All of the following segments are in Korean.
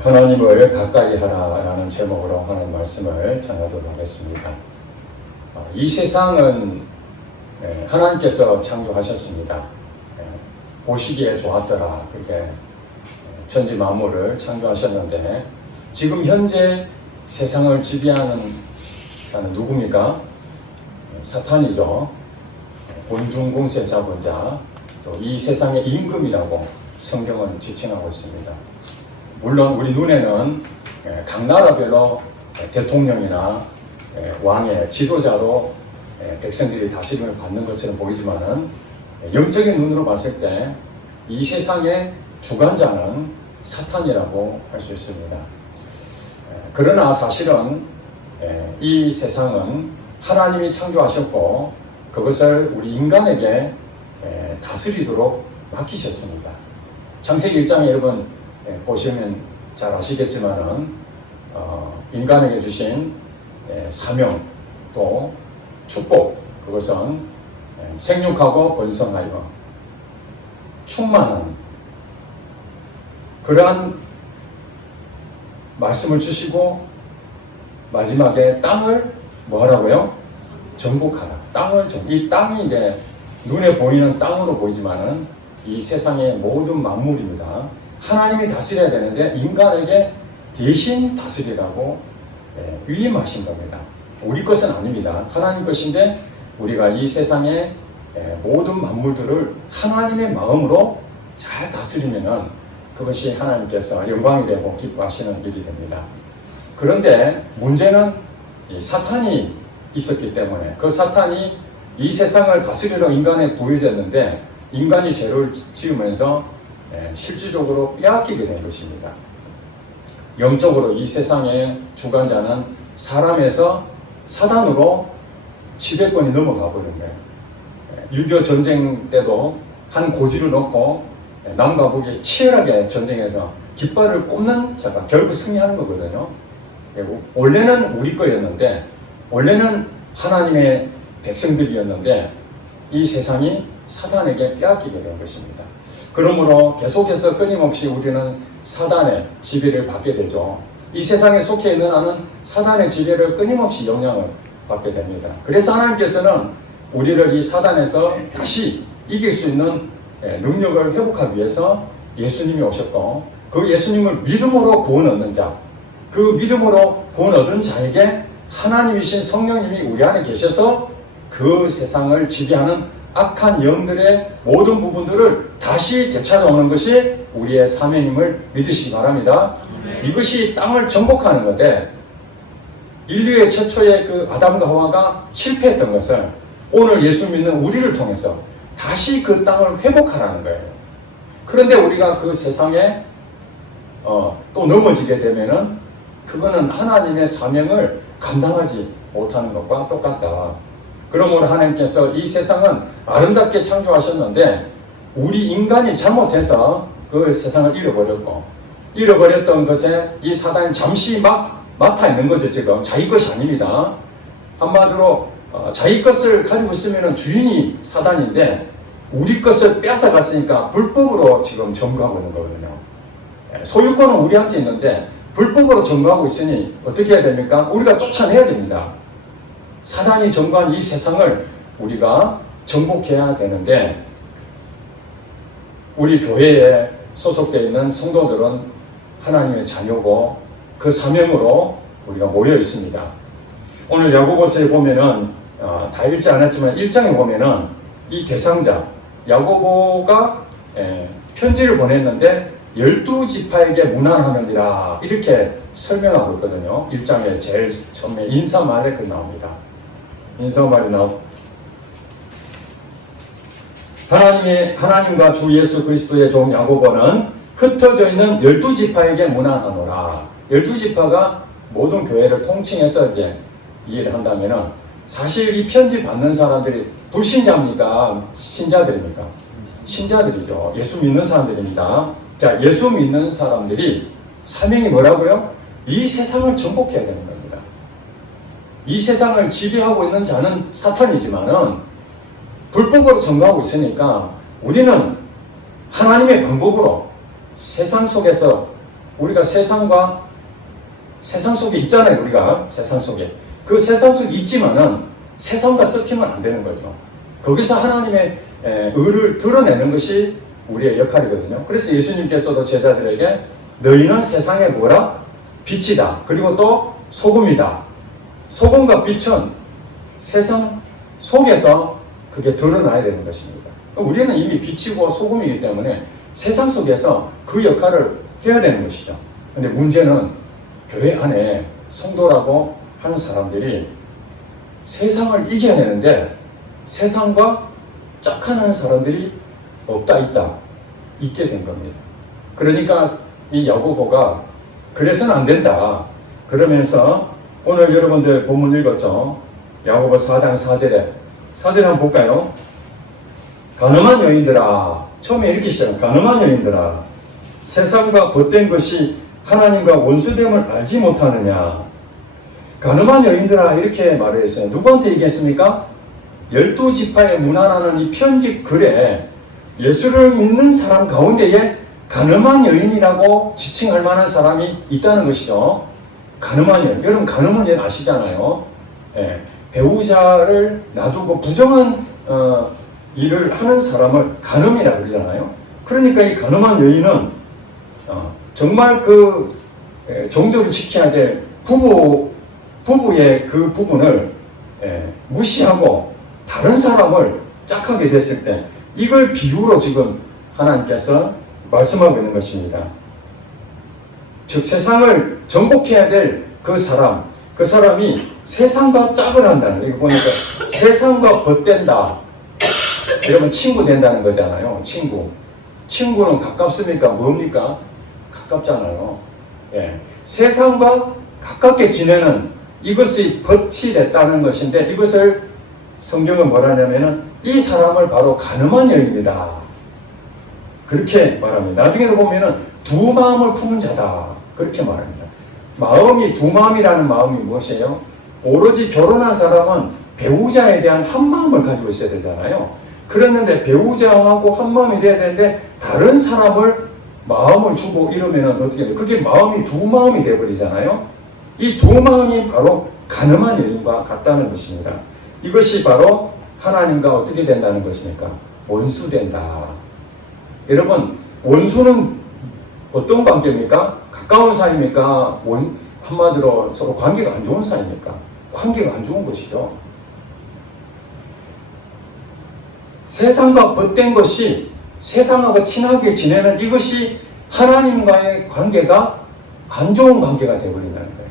하나님을 가까이 하라라는 제목으로 하나님 말씀을 전하도록 하겠습니다. 이 세상은 하나님께서 창조하셨습니다. 보시기에 좋았더라, 그렇게 천지 만물을 창조하셨는데, 지금 현재 세상을 지배하는 자는 누굽니까? 사탄이죠. 본중공세 자본자, 또 이 세상의 임금이라고 성경은 지칭하고 있습니다. 물론 우리 눈에는 각 나라별로 대통령이나 왕의 지도자로 백성들이 다스림을 받는 것처럼 보이지만은, 영적인 눈으로 봤을 때 이 세상의 주관자는 사탄이라고 할 수 있습니다. 그러나 사실은 이 세상은 하나님이 창조하셨고 그것을 우리 인간에게 다스리도록 맡기셨습니다. 창세기 1장에 여러분 보시면 잘 아시겠지만은 인간에게 주신 사명 또 축복, 그것은 생육하고 번성하여 충만한 그러한 말씀을 주시고, 마지막에 땅을 뭐 하라고요? 정복하라. 이 땅이 이제 눈에 보이는 땅으로 보이지만은 이 세상의 모든 만물입니다. 하나님이 다스려야 되는데 인간에게 대신 다스리라고 위임하신 겁니다. 우리 것은 아닙니다. 하나님 것인데, 우리가 이 세상의 모든 만물들을 하나님의 마음으로 잘 다스리면은 그것이 하나님께서 영광이 되고 기뻐하시는 일이 됩니다. 그런데 문제는 이 사탄이 있었기 때문에, 그 사탄이 이 세상을 다스리러 인간에 부여졌는데, 인간이 죄를 지으면서 실질적으로 빼앗기게 된 것입니다. 영적으로 이 세상의 주관자는 사람에서 사단으로 지배권이 넘어가 버린 거예요. 6.25 전쟁 때도 한 고지를 놓고 남과 북이 치열하게 전쟁해서 깃발을 꼽는 자가 결국 승리하는 거거든요. 원래는 우리 거였는데, 원래는 하나님의 백성들이었는데 이 세상이 사단에게 빼앗기게 된 것입니다. 그러므로 계속해서 끊임없이 우리는 사단의 지배를 받게 되죠. 이 세상에 속해 있는 나는 사단의 지배를 끊임없이 영향을 받게 됩니다. 그래서 하나님께서는 우리를 이 사단에서 다시 이길 수 있는 능력을 회복하기 위해서 예수님이 오셨고, 그 예수님을 믿음으로 구원 얻는 자, 그 믿음으로 구원 얻은 자에게 하나님이신 성령님이 우리 안에 계셔서 그 세상을 지배하는 악한 영들의 모든 부분들을 다시 되찾아오는 것이 우리의 사명임을 믿으시기 바랍니다. 이것이 땅을 정복하는 건데, 인류의 최초의 그 아담과 하와가 실패했던 것을 오늘 예수 믿는 우리를 통해서 다시 그 땅을 회복하라는 거예요. 그런데 우리가 그 세상에 또 넘어지게 되면은 그거는 하나님의 사명을 감당하지 못하는 것과 똑같다. 그러므로 하나님께서 이 세상은 아름답게 창조하셨는데, 우리 인간이 잘못해서 그 세상을 잃어버렸던 것에 이 사단이 잠시 맡아 있는 거죠. 지금 자기 것이 아닙니다. 한마디로 자기 것을 가지고 있으면 주인이 사단인데, 우리 것을 빼앗아갔으니까 불법으로 지금 점거하고 있는 거거든요. 소유권은 우리한테 있는데 불법으로 점거하고 있으니 어떻게 해야 됩니까? 우리가 쫓아내야 됩니다. 사단이 점거한 이 세상을 우리가 정복해야 되는데, 우리 교회에 소속되어 있는 성도들은 하나님의 자녀고 그 사명으로 우리가 모여 있습니다. 오늘 야고보서에 보면은 다 읽지 않았지만 1장에 보면은 이 대상자 야고보가 편지를 보냈는데 12지파에게 문안하느니라 이렇게 설명하고 있거든요. 1장에 제일 처음에 인사말에 그 나옵니다. 인사말이 나오고, 하나님과 주 예수 그리스도의 종 야고보는 흩어져 있는 12지파에게 문안하노라. 12지파가 모든 교회를 통칭해서 이제 이해를 한다면은, 사실 이 편지 받는 사람들이 불신자입니까? 신자들입니까? 신자들이죠. 예수 믿는 사람들입니다. 자, 예수 믿는 사람들이 사명이 뭐라고요? 이 세상을 정복해야 되는 겁니다. 이 세상을 지배하고 있는 자는 사탄이지만은 불법으로 점거하고 있으니까 우리는 하나님의 방법으로 세상 속에서 우리가 세상 속에 있잖아요. 우리가 세상 속에. 그 세상 속에 있지만은 세상과 섞이면 안 되는 거죠. 거기서 하나님의 의를 드러내는 것이 우리의 역할이거든요. 그래서 예수님께서도 제자들에게 너희는 세상에 뭐라? 빛이다. 그리고 또 소금이다. 소금과 빛은 세상 속에서 그게 드러나야 되는 것입니다. 우리는 이미 빛이고 소금이기 때문에 세상 속에서 그 역할을 해야 되는 것이죠. 근데 문제는 교회 안에 성도라고 하는 사람들이 세상을 이겨야 되는데 세상과 짝하는 사람들이 없다 있게 된 겁니다. 그러니까 이 야고보가 그래서는 안 된다. 그러면서 오늘 여러분들 본문 읽었죠. 야고보 4장 4절에 4절 한번 볼까요? 가늠한 여인들아, 처음에 이렇게 시작해요. 가늠한 여인들아, 세상과 벗된 것이 하나님과 원수됨을 알지 못하느냐. 가늠한 여인들아, 이렇게 말을 했어요. 누구한테 얘기했습니까? 12지파에 문안하는 이 편집 글에 예수를 믿는 사람 가운데에 가늠한 여인이라고 지칭할 만한 사람이 있다는 것이죠. 가늠한 여인. 여러분 가늠한 여인 아시잖아요. 예, 배우자를 놔두고 부정한 일을 하는 사람을 간음이라고 그러잖아요. 그러니까 이 간음한 여인은 정말 그 정조를 지켜야 될 부부의 그 부분을 무시하고 다른 사람을 짝하게 됐을 때 이걸 비유로 지금 하나님께서 말씀하고 있는 것입니다. 즉 세상을 정복해야 될 그 사람이 세상과 짝을 한다는, 이거 보니까 세상과 벗된다. 여러분 친구 된다는 거잖아요. 친구는 가깝습니까? 뭡니까? 가깝잖아요. 예. 세상과 가깝게 지내는 이것이 벗이 됐다는 것인데 이것을 성경은 뭐라냐면은 이 사람을 바로 가늠한 여인이다. 그렇게 말합니다. 나중에도 보면은 두 마음을 품은 자다. 그렇게 말합니다. 마음이 두 마음이라는 마음이 무엇이에요? 오로지 결혼한 사람은 배우자에 대한 한 마음을 가지고 있어야 되잖아요. 그랬는데 배우자하고 한 마음이 돼야 되는데 다른 사람을 마음을 주고 이러면 어떻게 돼요? 그게 마음이 두 마음이 돼버리잖아요. 이 두 마음이 바로 가늠한 여인과 같다는 것입니다. 이것이 바로 하나님과 어떻게 된다는 것입니까? 원수된다. 여러분 원수는 어떤 관계입니까? 가까운 사이입니까? 한마디로 서로 관계가 안 좋은 사이입니까? 관계가 안 좋은 것이죠. 세상과 벗된 것이 세상하고 친하게 지내는 이것이 하나님과의 관계가 안 좋은 관계가 되어버린다는 거예요.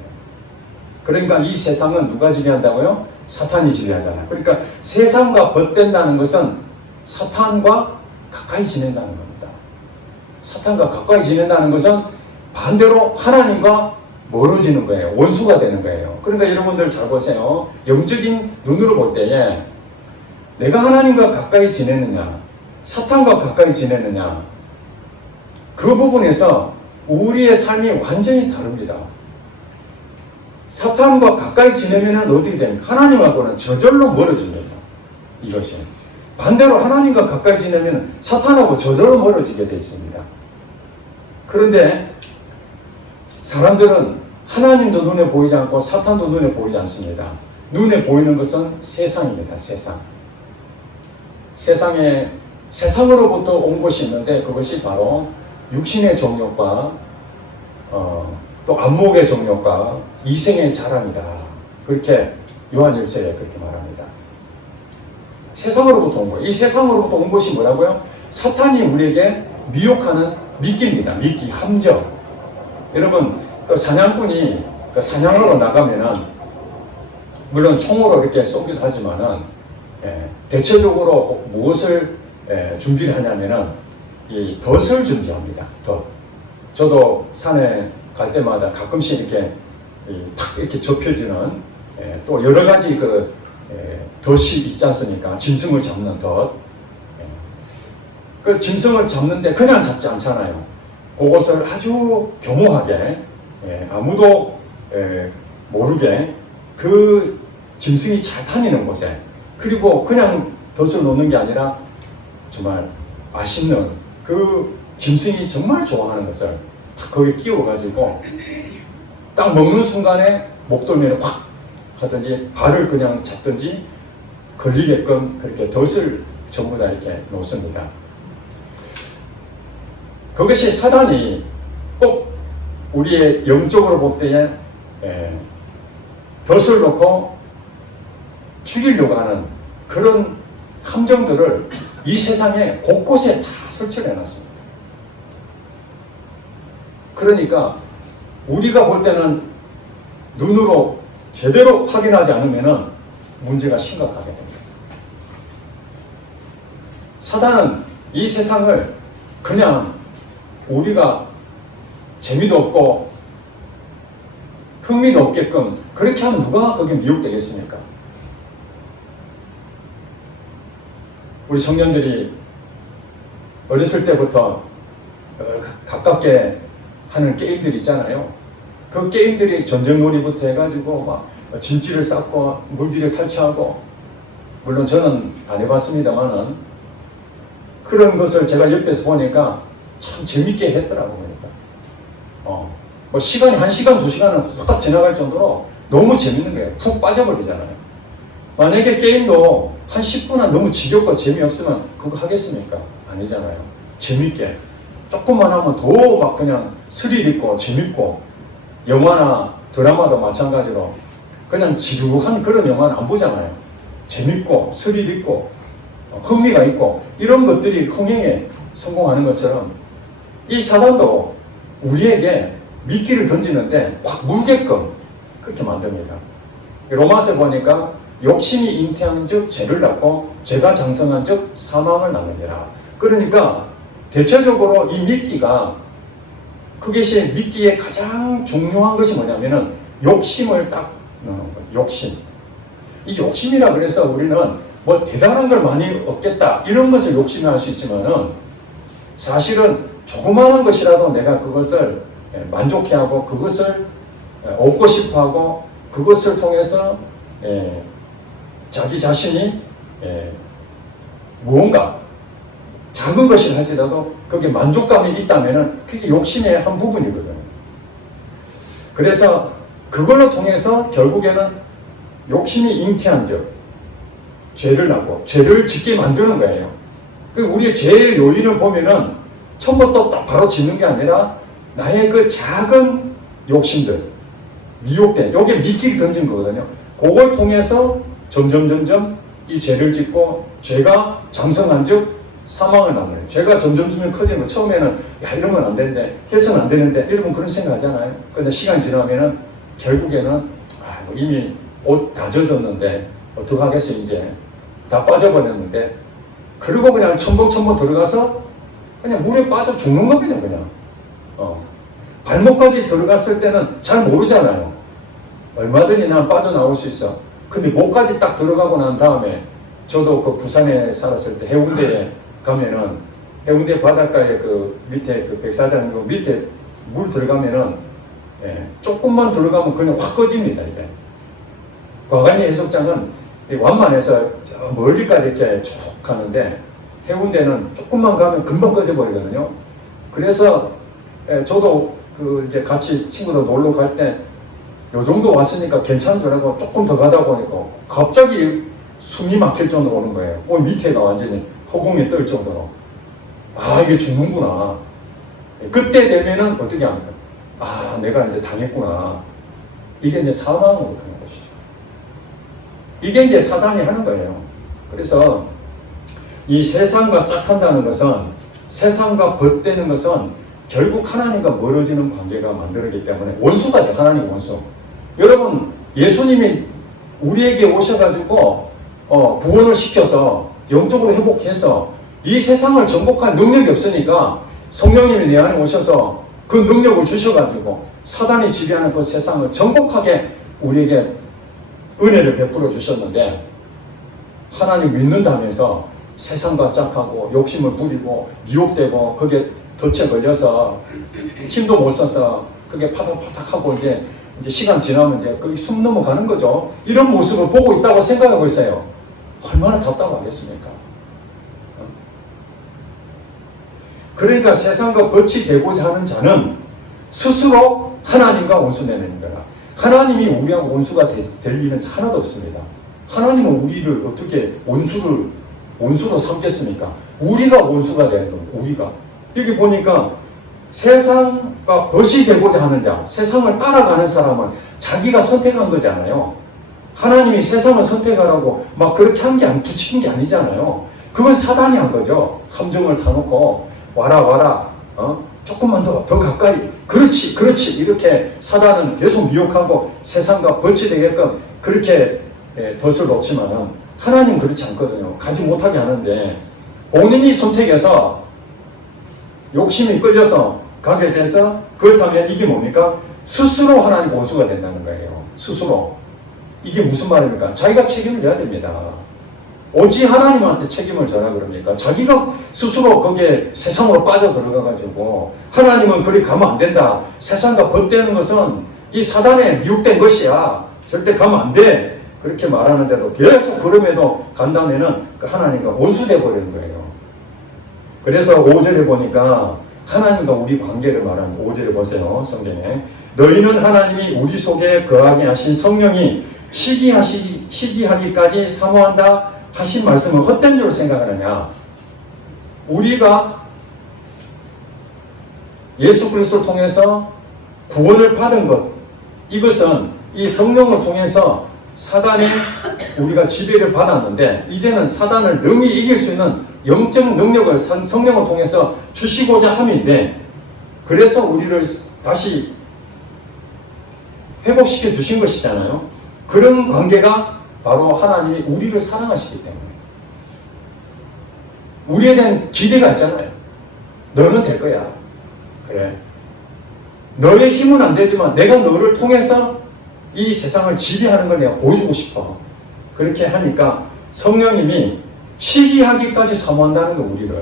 그러니까 이 세상은 누가 지배한다고요? 사탄이 지배하잖아요. 그러니까 세상과 벗된다는 것은 사탄과 가까이 지낸다는 겁니다. 사탄과 가까이 지낸다는 것은 반대로 하나님과 멀어지는 거예요. 원수가 되는 거예요. 그러니까 여러분들 잘 보세요. 영적인 눈으로 볼 때에 내가 하나님과 가까이 지내느냐, 사탄과 가까이 지내느냐, 그 부분에서 우리의 삶이 완전히 다릅니다. 사탄과 가까이 지내면 어떻게 됩니까? 하나님하고는 저절로 멀어집니다. 이것이. 반대로 하나님과 가까이 지내면 사탄하고 저절로 멀어지게 되어 있습니다. 그런데 사람들은 하나님도 눈에 보이지 않고 사탄도 눈에 보이지 않습니다. 눈에 보이는 것은 세상입니다. 세상으로부터 온 것이 있는데 그것이 바로 육신의 정욕과 또 안목의 정욕과 이생의 자랑이다. 그렇게 요한일서에 그렇게 말합니다. 세상으로부터 온 거예요. 이 세상으로부터 온 것이 뭐라고요? 사탄이 우리에게 미혹하는 미끼입니다. 미끼, 함정. 여러분 그 사냥꾼이 그 사냥으로 나가면은 물론 총으로 이렇게 쏘기도 하지만은 대체적으로 무엇을 준비를 하냐면은 이 덫을 준비합니다. 덫. 저도 산에 갈 때마다 가끔씩 이렇게 탁 이렇게 접혀지는 또 여러 가지 그 덫이 있지 않습니까? 짐승을 잡는 덫. 그 짐승을 잡는데 그냥 잡지 않잖아요. 그것을 아주 교모하게 아무도 모르게 그 짐승이 잘 다니는 곳에, 그리고 그냥 덫을 놓는 게 아니라 정말 맛있는 그 짐승이 정말 좋아하는 것을 딱 거기에 끼워가지고 딱 먹는 순간에 목덜미를 확 하든지 발을 그냥 잡든지 걸리게끔 그렇게 덫을 전부 다 이렇게 놓습니다. 그것이 사단이 꼭 우리의 영적으로 볼 때에 덫을 놓고 죽이려고 하는 그런 함정들을 이 세상에 곳곳에 다 설치를 해놨습니다. 그러니까 우리가 볼 때는 눈으로 제대로 확인하지 않으면 문제가 심각하게 됩니다. 사단은 이 세상을 그냥 우리가 재미도 없고 흥미도 없게끔 그렇게 하면 누가 거기에 미혹되겠습니까? 우리 청년들이 어렸을 때부터 가깝게 하는 게임들이 있잖아요. 그 게임들이 전쟁놀이부터 해가지고 막 진지를 쌓고 물길을 탈취하고, 물론 저는 안 해봤습니다만은 그런 것을 제가 옆에서 보니까 참 재밌게 했더라고요. 그러니까. 뭐 시간이 1시간, 2시간은 후딱 지나갈 정도로 너무 재밌는 거예요. 푹 빠져버리잖아요. 만약에 게임도 한 10분은 너무 지겹고 재미없으면 그거 하겠습니까? 아니잖아요. 재밌게. 조금만 하면 더 막 그냥 스릴 있고 재밌고, 영화나 드라마도 마찬가지로 그냥 지루한 그런 영화는 안 보잖아요. 재밌고 스릴 있고 흥미가 있고 이런 것들이 흥행에 성공하는 것처럼 이 사단도 우리에게 미끼를 던지는데 확 물게끔 그렇게 만듭니다. 로마서 보니까 욕심이 잉태한 즉 죄를 낳고 죄가 장성한 즉 사망을 낳느니라. 그러니까 대체적으로 이 미끼가, 그것이 미끼의 가장 중요한 것이 뭐냐면은 욕심을 딱 넣는 거예요. 욕심. 이 욕심이라 그래서 우리는 뭐 대단한 걸 많이 얻겠다 이런 것을 욕심을 할 수 있지만은 사실은 조그마한 것이라도 내가 그것을 만족해하고 그것을 얻고 싶어하고 그것을 통해서 자기 자신이 무언가 작은 것이 할지라도 그게 만족감이 있다면은 그게 욕심의 한 부분이거든요. 그래서 그걸로 통해서 결국에는 욕심이 잉태한 즉 죄를 낳고 죄를 짓게 만드는 거예요. 우리의 죄의 요인을 보면은 처음부터 딱 바로 짓는 게 아니라 나의 그 작은 욕심들, 미혹된, 요게 미끼를 던진 거거든요. 그걸 통해서 점점 이 죄를 짓고 죄가 장성한 즉 사망을 낳는, 죄가 점점 커지는 거. 처음에는 야 이런 건 안 되는데 해서는 안 되는데 여러분 그런 생각 하잖아요. 그런데 시간이 지나면은 결국에는 뭐 이미 옷 다 젖었는데 어떡하겠어, 이제 다 빠져버렸는데, 그리고 그냥 첨벙첨벙 들어가서 그냥 물에 빠져 죽는 겁니다. 그냥 발목까지 들어갔을 때는 잘 모르잖아요. 얼마든지 난 빠져나올 수 있어. 근데 목까지 딱 들어가고 난 다음에, 저도 그 부산에 살았을 때 해운대에 가면은 해운대 바닷가에 그 밑에 그 백사장 그 밑에 물 들어가면은 조금만 들어가면 그냥 확 꺼집니다. 이게 과관리 해수욕장은 완만해서 저 멀리까지 이렇게 쭉 가는데 해운대는 조금만 가면 금방 꺼져버리거든요. 그래서 저도 그 이제 같이 친구들 놀러 갈 때 요 정도 왔으니까 괜찮은 줄 알고 조금 더 가다 보니까 갑자기 숨이 막힐 정도로 오는 거예요. 밑에가 완전히 허공에 뜰 정도로. 아, 이게 죽는구나. 그때 되면은 어떻게 합니까? 아, 내가 이제 당했구나. 이게 이제 사망으로 가는 것이죠. 이게 이제 사단이 하는 거예요. 그래서 이 세상과 짝한다는 것은, 세상과 벗되는 것은 결국 하나님과 멀어지는 관계가 만들어지기 때문에 원수가 돼. 하나님 원수. 여러분, 예수님이 우리에게 오셔가지고 구원을 시켜서 영적으로 회복해서 이 세상을 정복할 능력이 없으니까 성령님이 내 안에 오셔서 그 능력을 주셔가지고 사단이 지배하는 그 세상을 정복하게 우리에게 은혜를 베풀어 주셨는데, 하나님 믿는다면서 세상과 짝하고 욕심을 부리고 미혹되고 거기에 덫에 걸려서 힘도 못 써서 그게 파닥파닥하고 이제 시간 지나면 이제 거기 숨 넘어가는 거죠. 이런 모습을 보고 있다고 생각하고 있어요. 얼마나 답답하겠습니까? 그러니까 세상과 벗이 되고자 하는 자는 스스로 하나님과 원수 내는 거라. 하나님이 우리하고 원수가 될 일은 하나도 없습니다. 하나님은 우리를 어떻게 원수로 삼겠습니까? 우리가 원수가 되는 겁니다. 우리가. 여기 보니까 세상과 벗이 되고자 하는 자, 세상을 따라가는 사람은 자기가 선택한 거잖아요. 하나님이 세상을 선택하라고 막 그렇게 한 게 붙이는 게 아니잖아요. 그건 사단이 한 거죠. 함정을 타놓고 와라 조금만 더 가까이 그렇지 이렇게 사단은 계속 미혹하고 세상과 벗이 되게끔 그렇게 덫을 놓지만은 하나님은 그렇지 않거든요. 가지 못하게 하는데 본인이 선택해서 욕심이 끌려서 가게 돼서 그렇다면 이게 뭡니까? 스스로 하나님 원수가 된다는 거예요. 스스로. 이게 무슨 말입니까? 자기가 책임을 져야 됩니다. 오직 하나님한테 책임을 져라 그럽니까? 자기가 스스로 거기에 세상으로 빠져들어가가지고 하나님은 그리 가면 안 된다. 세상과 벗대는 것은 이 사단에 미혹된 것이야. 절대 가면 안 돼. 그렇게 말하는데도 계속 그럼에도 간다면은 그 하나님과 원수되어 버리는 거예요. 그래서 5절에 보니까 하나님과 우리 관계를 말하는 5절에 보세요. 성경에. 너희는 하나님이 우리 속에 거하게 하신 성령이 시기하기까지 사모한다 하신 말씀을 헛된 줄로 생각하느냐. 우리가 예수 그리스도를 통해서 구원을 받은 것, 이것은 이 성령을 통해서 사단이 우리가 지배를 받았는데 이제는 사단을 능히 이길 수 있는 영적 능력을 성령을 통해서 주시고자 함인데, 그래서 우리를 다시 회복시켜 주신 것이잖아요. 그런 관계가 바로 하나님이 우리를 사랑하시기 때문에 우리에 대한 기대가 있잖아요. 너는 될 거야. 그래. 너의 힘은 안 되지만 내가 너를 통해서 이 세상을 지배하는 걸 내가 보여주고 싶어. 그렇게 하니까 성령님이 시기하기까지 사모한다는 거, 우리를.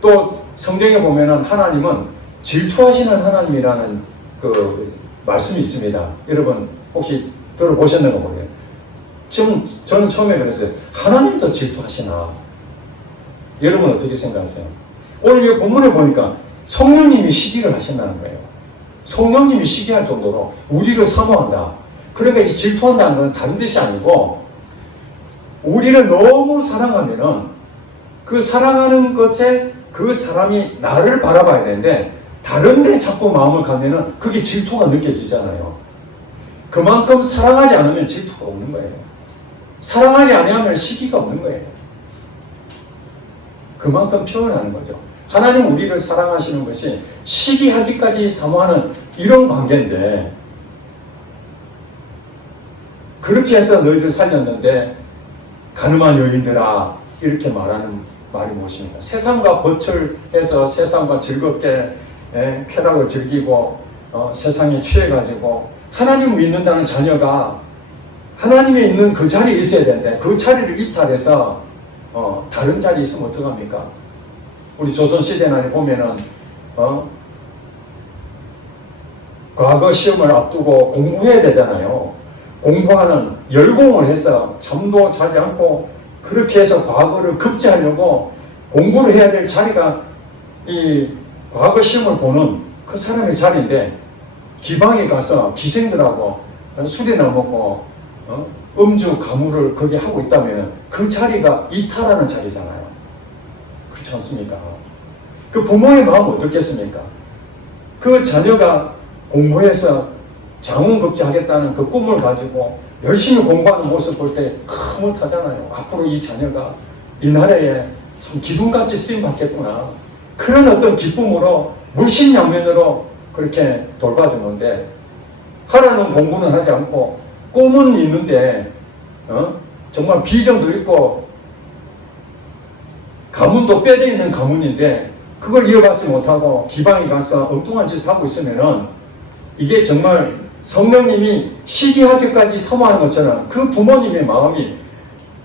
또 성경에 보면은 하나님은 질투하시는 하나님이라는 그 말씀이 있습니다. 여러분 혹시 들어보셨는가 모르겠어요. 지금 저는 처음에 그랬어요. 하나님도 질투하시나? 여러분 어떻게 생각하세요? 오늘 이 본문에 보니까 성령님이 시기를 하신다는 거예요. 성령님이 시기할 정도로 우리를 사모한다. 그러니까 이 질투한다는 건 다른 뜻이 아니고, 우리를 너무 사랑하면은 그 사랑하는 것에 그 사람이 나를 바라봐야 되는데 다른 데 자꾸 마음을 가면은 그게 질투가 느껴지잖아요. 그만큼 사랑하지 않으면 질투가 없는 거예요. 사랑하지 않으면 시기가 없는 거예요. 그만큼 표현하는 거죠. 하나님 우리를 사랑하시는 것이 시기하기까지 사모하는 이런 관계인데, 그렇게 해서 너희들 살렸는데 가늠한 여인들아, 이렇게 말하는 말이 무엇입니까? 세상과 버철해서 세상과 즐겁게 쾌락을 즐기고 세상에 취해가지고 하나님을 믿는다는 자녀가 하나님에 있는 그 자리에 있어야 되는데 그 자리를 이탈해서 다른 자리에 있으면 어떡합니까? 우리 조선시대나 보면은 과거 시험을 앞두고 공부해야 되잖아요. 공부하는 열공을 해서 잠도 자지 않고 그렇게 해서 과거를 급제하려고 공부를 해야 될 자리가 이 과거 시험을 보는 그 사람의 자리인데, 기방에 가서 기생들하고 술이나 먹고 음주 가무를 거기 하고 있다면 그 자리가 이탈하는 자리잖아요. 그렇지 않습니까? 그 부모의 마음은 어떻겠습니까? 그 자녀가 공부해서 장원급제하겠다는 그 꿈을 가지고 열심히 공부하는 모습 볼 때 흐뭇하잖아요. 앞으로 이 자녀가 이 나라에 참 기둥같이 쓰임받겠구나. 그런 어떤 기쁨으로 물심양면으로 그렇게 돌봐주는데, 하라는 공부는 하지 않고 꿈은 있는데 정말 비전도 있고 가문도 뼈대 있는 가문인데 그걸 이어받지 못하고 기방에 가서 엉뚱한 짓을 하고 있으면은 이게 정말 성령님이 시기하기까지 사모하는 것처럼 그 부모님의 마음이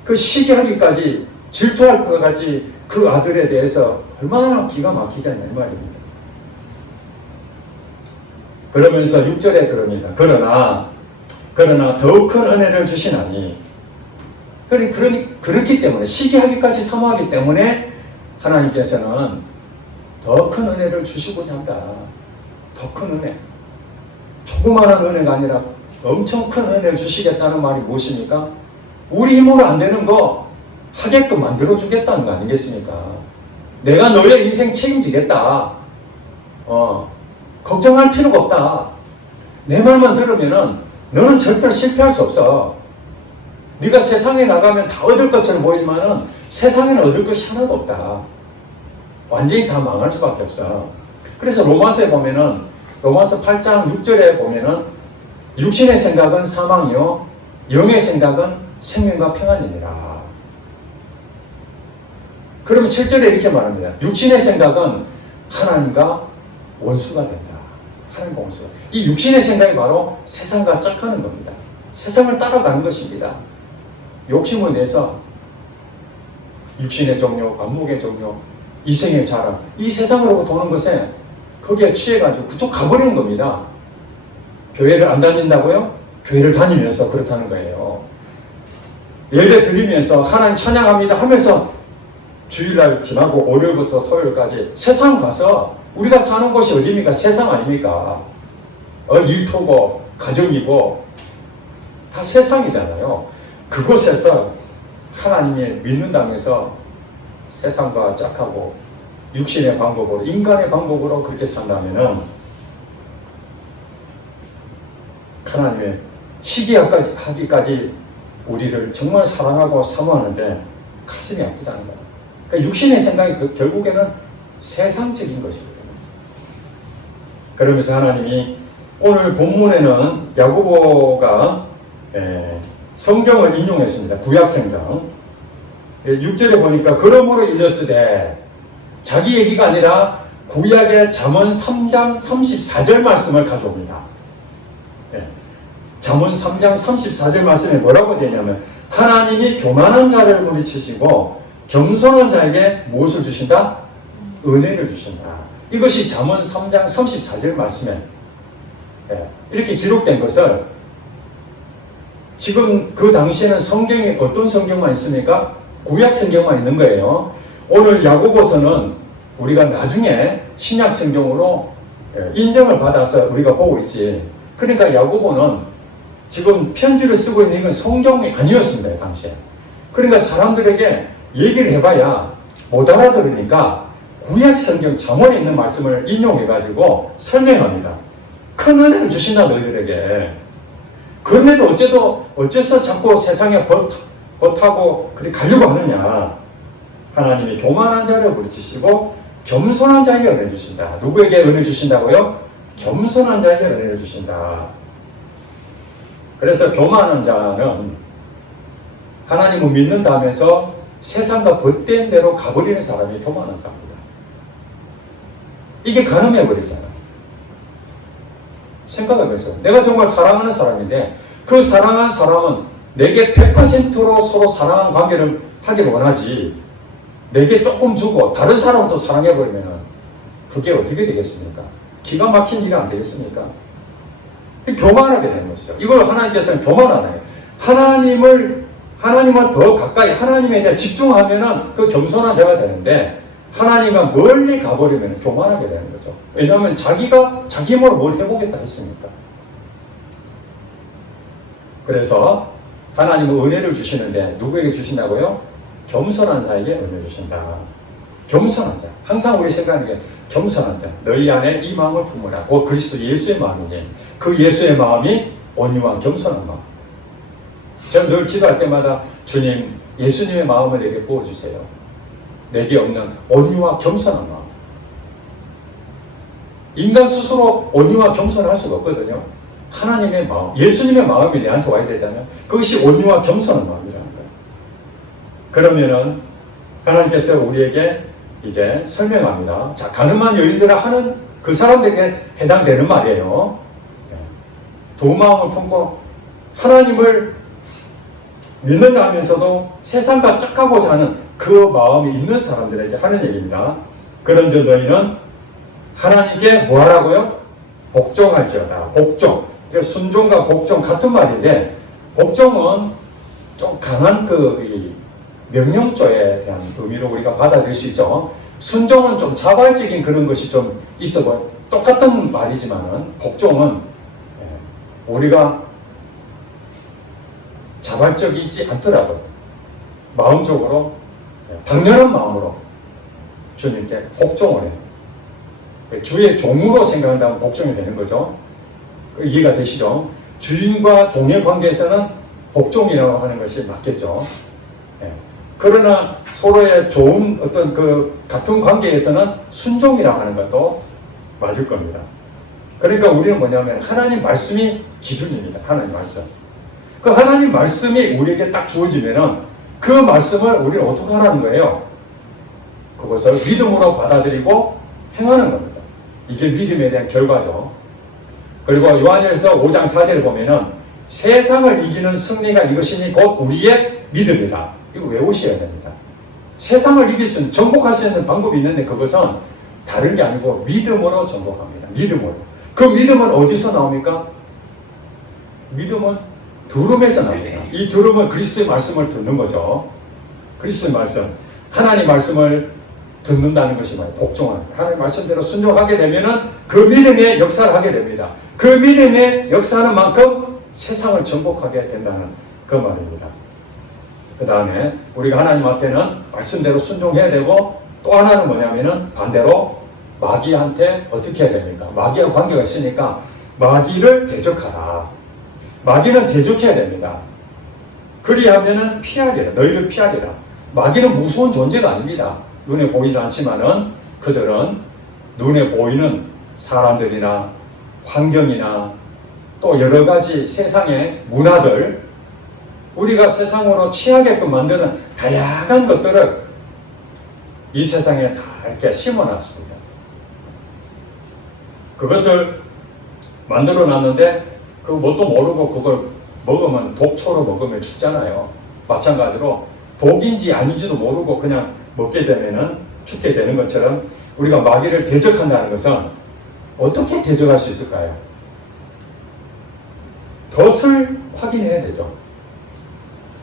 그 시기하기까지 질투할 것까지 그 아들에 대해서 얼마나 기가 막히겠냐 이 말입니다. 그러면서 6절에 그럽니다. 그러나 더욱 큰 은혜를 주시나니, 그렇기 때문에 시기하기까지 사모하기 때문에 하나님께서는 더 큰 은혜를 주시고자 한다. 더 큰 은혜. 조그마한 은혜가 아니라 엄청 큰 은혜를 주시겠다는 말이 무엇입니까? 우리 힘으로 안 되는 거 하게끔 만들어주겠다는 거 아니겠습니까? 내가 너의 인생 책임지겠다. 걱정할 필요가 없다. 내 말만 들으면은 너는 절대 실패할 수 없어. 네가 세상에 나가면 다 얻을 것처럼 보이지만은 세상에는 얻을 것이 하나도 없다. 완전히 다 망할 수밖에 없어. 그래서 로마서에 보면은 로마서 8장 6절에 보면은 육신의 생각은 사망이요 영의 생각은 생명과 평안이니라. 그러면 7절에 이렇게 말합니다. 육신의 생각은 하나님과 원수가 된다. 하나님과 원수가. 이 육신의 생각이 바로 세상과 짝하는 겁니다. 세상을 따라가는 것입니다. 욕심을 내서 육신의 정욕, 안목의 정욕, 이생의 자랑, 이 세상으로 도는 것에 거기에 취해가지고 그쪽 가버리는 겁니다. 교회를 안 다닌다고요? 교회를 다니면서 그렇다는 거예요. 예배 드리면서 하나님 찬양합니다 하면서 주일날 지나고 월요일부터 토요일까지 세상 가서 우리가 사는 곳이 어디입니까? 세상 아닙니까? 일터고 가정이고 다 세상이잖아요. 그곳에서 하나님의 믿는다면서 세상과 짝하고 육신의 방법으로 인간의 방법으로 그렇게 산다면은 하나님의 시기하기까지 우리를 정말 사랑하고 사모하는데 가슴이 아프다는 거예요. 그러니까 육신의 생각이 결국에는 세상적인 것이거든요. 그러면서 하나님이 오늘 본문에는 야고보가 성경을 인용했습니다. 구약 성경 6절에 보니까 그러므로 일렀으되 자기 얘기가 아니라 구약의 잠언 3장 34절 말씀을 가져옵니다. 잠언 3장 34절 말씀에 뭐라고 되냐면 하나님이 교만한 자를 물리치시고 겸손한 자에게 무엇을 주신다? 은혜를 주신다. 이것이 잠언 3장 34절 말씀에 이렇게 기록된 것을 지금 그 당시에는 성경이 어떤 성경만 있습니까? 구약 성경만 있는 거예요. 오늘 야고보서는 우리가 나중에 신약 성경으로 인정을 받아서 우리가 보고 있지. 그러니까 야고보는 지금 편지를 쓰고 있는 이건 성경이 아니었습니다. 당시에. 그러니까 사람들에게 얘기를 해봐야 못 알아들으니까 구약 성경 잠언에 있는 말씀을 인용해가지고 설명합니다. 큰 은혜를 주신다 너희들에게. 그런데도 어째서 자꾸 세상에 벗하고 그렇게 가려고 하느냐. 하나님이 교만한 자를 부르치시고 겸손한 자에게 은혜 주신다. 누구에게 은혜 주신다고요? 겸손한 자에게 은혜를 주신다. 그래서 교만한 자는 하나님을 믿는다 하면서 세상과 벗된 대로 가버리는 사람이 교만한 사람입니다. 이게 가늠해버리잖아. 생각해보세요. 내가 정말 사랑하는 사람인데 그 사랑하는 사람은 내게 100%로 서로 사랑하는 관계를 하기를 원하지 내게 조금 주고 다른 사람을 또 사랑해버리면 그게 어떻게 되겠습니까? 기가 막힌 일이 안 되겠습니까? 교만하게 되는 것이죠. 이걸 하나님께서는 교만하네요. 하나님을 더 가까이 하나님에 대해 집중하면은 그 겸손한 자가 되는데 하나님과 멀리 가버리면 교만하게 되는 거죠. 왜냐하면 자기가 자기 힘으로 뭘 해보겠다 했으니까. 그래서 하나님은 은혜를 주시는데 누구에게 주신다고요? 겸손한 자에게 은혜 주신다. 겸손한 자. 항상 우리 생각하는 게 겸손한 자. 너희 안에 이 마음을 품으라. 곧 그리스도 예수의 마음이니 그 예수의 마음이 온유와 겸손한 마음. 저는 늘 기도할 때마다 주님 예수님의 마음을 내게 부어주세요. 내게 없는 온유와 겸손한 마음. 인간 스스로 온유와 겸손을 할 수가 없거든요. 하나님의 마음, 예수님의 마음이 내한테 와야 되잖아요. 그것이 온유와 겸손한 마음이라는 거예요. 그러면은 하나님께서 우리에게 이제 설명합니다. 자, 가늠한 여인들을 하는 그 사람들에게 해당되는 말이에요. 두 마음을 품고 하나님을 믿는다 하면서도 세상과 짝하고자 하는 그 마음이 있는 사람들에게 하는 얘기입니다. 그런즉 너희는 하나님께 뭐 하라고요? 복종할지어다. 복종. 순종과 복종 같은 말인데 복종은 좀 강한 그 명령조에 대한 의미로 우리가 받아들일 수 있죠. 순종은 좀 자발적인 그런 것이 좀 있어 똑같은 말이지만은 복종은 우리가 자발적이지 않더라도 마음적으로 당연한 마음으로 주님께 복종을 해요. 주의 종으로 생각한다면 복종이 되는 거죠. 이해가 되시죠? 주인과 종의 관계에서는 복종이라고 하는 것이 맞겠죠. 그러나 서로의 좋은 어떤 그 같은 관계에서는 순종이라고 하는 것도 맞을 겁니다. 그러니까 우리는 뭐냐면 하나님 말씀이 기준입니다. 하나님 말씀. 그 하나님 말씀이 우리에게 딱 주어지면은 그 말씀을 우리는 어떻게 하라는 거예요? 그것을 믿음으로 받아들이고 행하는 겁니다. 이게 믿음에 대한 결과죠. 그리고 요한일서 5장 4절을 보면은 세상을 이기는 승리가 이것이니 곧 우리의 믿음이다. 이거 외우셔야 됩니다. 세상을 이길 수 있는, 정복할 수 있는 방법이 있는데 그것은 다른 게 아니고 믿음으로 정복합니다. 믿음으로. 그 믿음은 어디서 나옵니까? 믿음은 들음에서 나옵니다. 이 들음은 그리스도의 말씀을 듣는 거죠. 그리스도의 말씀. 하나님 말씀을 듣는다는 것이 뭐예요? 복종하는 거예요. 하나님 말씀대로 순종하게 되면은 그 믿음의 역사를 하게 됩니다. 그 믿음의 역사하는 만큼 세상을 정복하게 된다는 그 말입니다. 그 다음에 우리가 하나님 앞에는 말씀대로 순종해야 되고 또 하나는 뭐냐면은 반대로 마귀한테 어떻게 해야 됩니까? 마귀와 관계가 있으니까 마귀를 대적하라. 마귀는 대적해야 됩니다. 그리하면은 피하리라. 너희를 피하리라. 마귀는 무서운 존재가 아닙니다. 눈에 보이지 않지만은 그들은 눈에 보이는 사람들이나 환경이나 또 여러 가지 세상의 문화들, 우리가 세상으로 취하게끔 만드는 다양한 것들을 이 세상에 다 이렇게 심어놨습니다. 그것을 만들어 놨는데 그 뭣도 모르고 그걸 먹으면 독초로 먹으면 죽잖아요. 마찬가지로 독인지 아닌지도 모르고 그냥 먹게 되면은 죽게 되는 것처럼 우리가 마귀를 대적한다는 것은 어떻게 대적할 수 있을까요? 덫을 확인해야 되죠.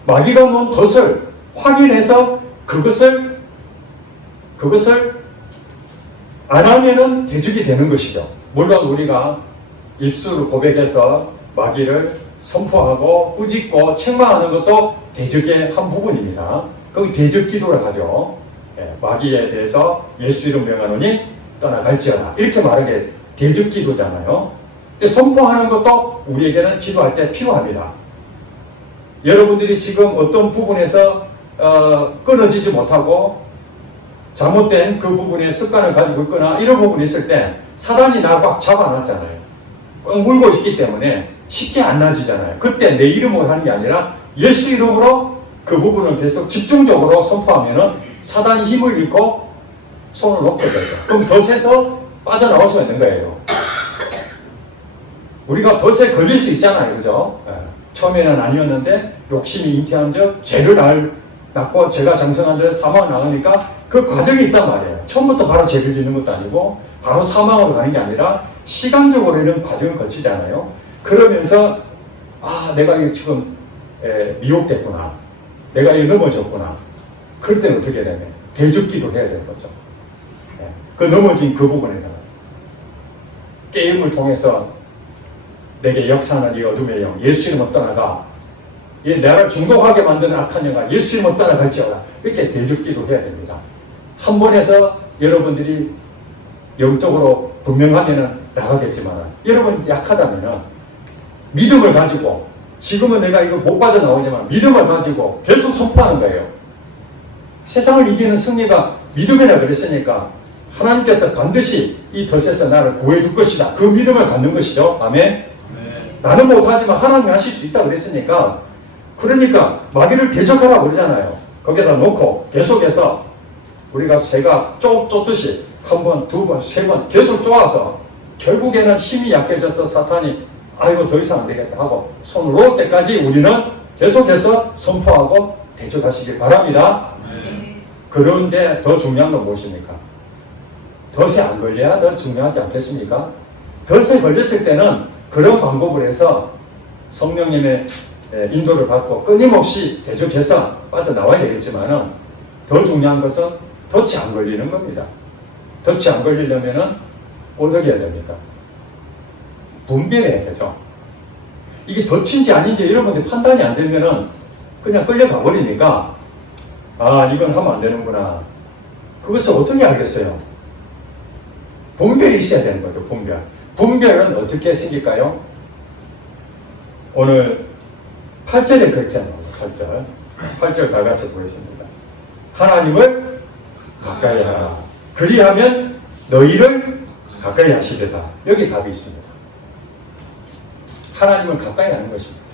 마귀가 놓은 덫을 확인해서 그것을 안 하면은 대적이 되는 것이죠. 물론 우리가 입술을 고백해서 마귀를 선포하고 꾸짖고 책망하는 것도 대적의 한 부분입니다. 거기 대적 기도를 하죠. 마귀에 대해서 예수 이름 명하노니 떠나갈지어다. 이렇게 말하는 게 대적 기도잖아요. 근데 선포하는 것도 우리에게는 기도할 때 필요합니다. 여러분들이 지금 어떤 부분에서 끊어지지 못하고 잘못된 그 부분에 습관을 가지고 있거나 이런 부분이 있을 때 사단이 나를 꽉 잡아놨잖아요. 꽉 물고 있기 때문에 쉽게 안 나아지잖아요. 그때 내 이름으로 하는 게 아니라 예수 이름으로 그 부분을 계속 집중적으로 선포하면은 사단이 힘을 잃고 손을 놓게 되죠. 그럼 덫에서 빠져나올 수가 있는 거예요. 우리가 덫에 걸릴 수 있잖아요. 그죠? 처음에는 아니었는데 욕심이 잉태한 적, 죄를 낳고 죄가 장성한 적 사망을 나가니까 그 과정이 있단 말이에요. 처음부터 바로 죄를 짓는 것도 아니고 바로 사망으로 가는 게 아니라 시간적으로 이런 과정을 거치잖아요. 그러면서 내가 이거 지금 미혹됐구나. 내가 이거 넘어졌구나. 그럴 때는 어떻게 해야 되냐. 대적기도를 해야 되는 거죠. 그 넘어진 그 부분에다가 게임을 통해서 내게 역사하는 이 어둠의 영, 예수 이름으로 떠나가. 나를 중독하게 만드는 악한 영아, 예수 이름으로 떠나갈지어다. 이렇게 대적기도 해야 됩니다. 한 번에서 여러분들이 영적으로 분명하면 나가겠지만 여러분 약하다면 믿음을 가지고 지금은 내가 이거 못 빠져나오지만 믿음을 가지고 계속 선포하는 거예요. 세상을 이기는 승리가 믿음이라 그랬으니까 하나님께서 반드시 이 덫에서 나를 구해줄 것이다. 그 믿음을 갖는 것이죠. 아멘. 나는 못하지만 하나님이 하실 수 있다고 그랬으니까 그러니까 마귀를 대적하라고 그러잖아요. 거기다 놓고 계속해서 우리가 새가 쫓듯이 한 번, 두 번, 세 번 계속 쪼아서 결국에는 힘이 약해져서 사탄이 아이고 더 이상 안 되겠다 하고 손을 놓을 때까지 우리는 계속해서 선포하고 대적하시길 바랍니다. 그런데 더 중요한 건 무엇입니까? 덫에 안 걸려야 더 중요하지 않겠습니까? 덫에 걸렸을 때는 그런 방법을 해서 성령님의 인도를 받고 끊임없이 대적해서 빠져나와야 되겠지만은 더 중요한 것은 덫이 안 걸리는 겁니다. 덫이 안 걸리려면은 어떻게 해야 됩니까? 분별해야 되죠. 이게 덫인지 아닌지 여러분들 판단이 안 되면은 그냥 끌려가 버리니까 아, 이건 하면 안 되는구나. 그것을 어떻게 알겠어요? 분별이 있어야 되는 거죠. 분별. 분별은 어떻게 생길까요? 오늘 8절에 그렇게 합니다. 8절. 8절 다 같이 보겠습니다. 하나님을 가까이 하라. 그리하면 너희를 가까이 하시리라. 여기 답이 있습니다. 하나님을 가까이 하는 것입니다.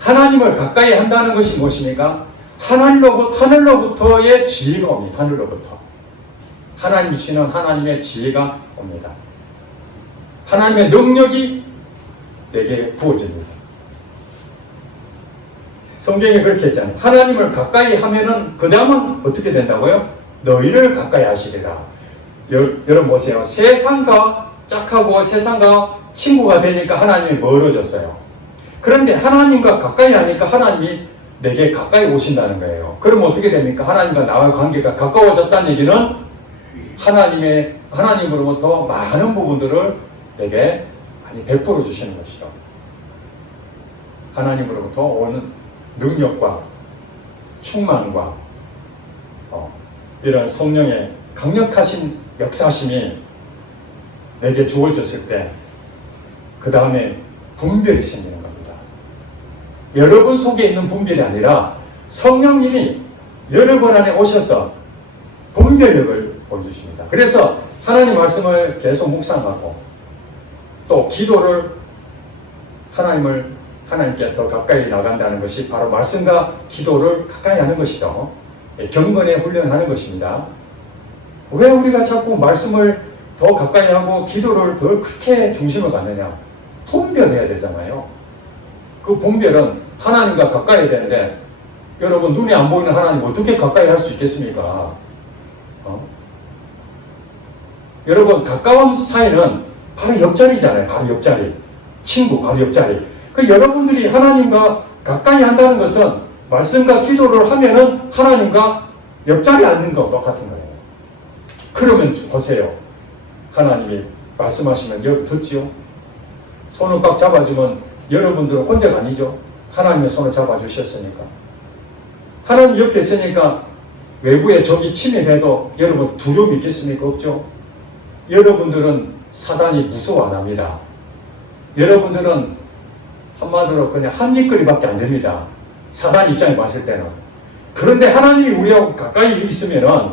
하나님을 가까이 한다는 것이 무엇입니까? 하늘로부터의 지혜가 옵니다. 하늘로부터. 하나님 주시는 하나님의 지혜가 옵니다. 하나님의 능력이 내게 부어집니다. 성경이 그렇게 했잖아요. 하나님을 가까이 하면은 그 다음은 어떻게 된다고요? 너희를 가까이 하시리라. 여러분 보세요. 세상과 짝하고 세상과 친구가 되니까 하나님이 멀어졌어요. 그런데 하나님과 가까이 하니까 하나님이 내게 가까이 오신다는 거예요. 그럼 어떻게 됩니까? 하나님과 나와의 관계가 가까워졌다는 얘기는 하나님으로부터 많은 부분들을 내게 많이 베풀어 주시는 것이죠. 하나님으로부터 오는 능력과 충만과 이런 성령의 강력하신 역사심이 내게 주어졌을 때 그 다음에 분별이 생기는 겁니다. 여러분 속에 있는 분별이 아니라 성령님이 여러분 안에 오셔서 분별력을 보여주십니다. 그래서 하나님 말씀을 계속 묵상하고 또 기도를 하나님께 더 가까이 나간다는 것이 바로 말씀과 기도를 가까이 하는 것이죠. 경건에 훈련하는 것입니다. 왜 우리가 자꾸 말씀을 더 가까이 하고 기도를 더 그렇게 중심을 갖느냐? 분별해야 되잖아요. 그 분별은 하나님과 가까이 해야 되는데 여러분 눈에 안 보이는 하나님 어떻게 가까이 할 수 있겠습니까? 여러분 가까운 사이는 바로 옆자리잖아요. 바로 옆자리. 친구 바로 옆자리. 그 여러분들이 하나님과 가까이 한다는 것은 말씀과 기도를 하면은 하나님과 옆자리에 앉는 거와 똑같은 거예요. 그러면 보세요. 하나님이 말씀하시면 여러분 듣지요? 손을 꽉 잡아주면 여러분들은 혼자가 아니죠. 하나님의 손을 잡아주셨으니까. 하나님 옆에 있으니까 외부에 적이 침입해도 여러분 두려움이 있겠습니까? 없죠. 여러분들은 사단이 무서워 안 합니다. 여러분들은 한마디로 그냥 한입거리밖에 안 됩니다. 사단 입장에 봤을 때는. 그런데 하나님이 우리하고 가까이 있으면은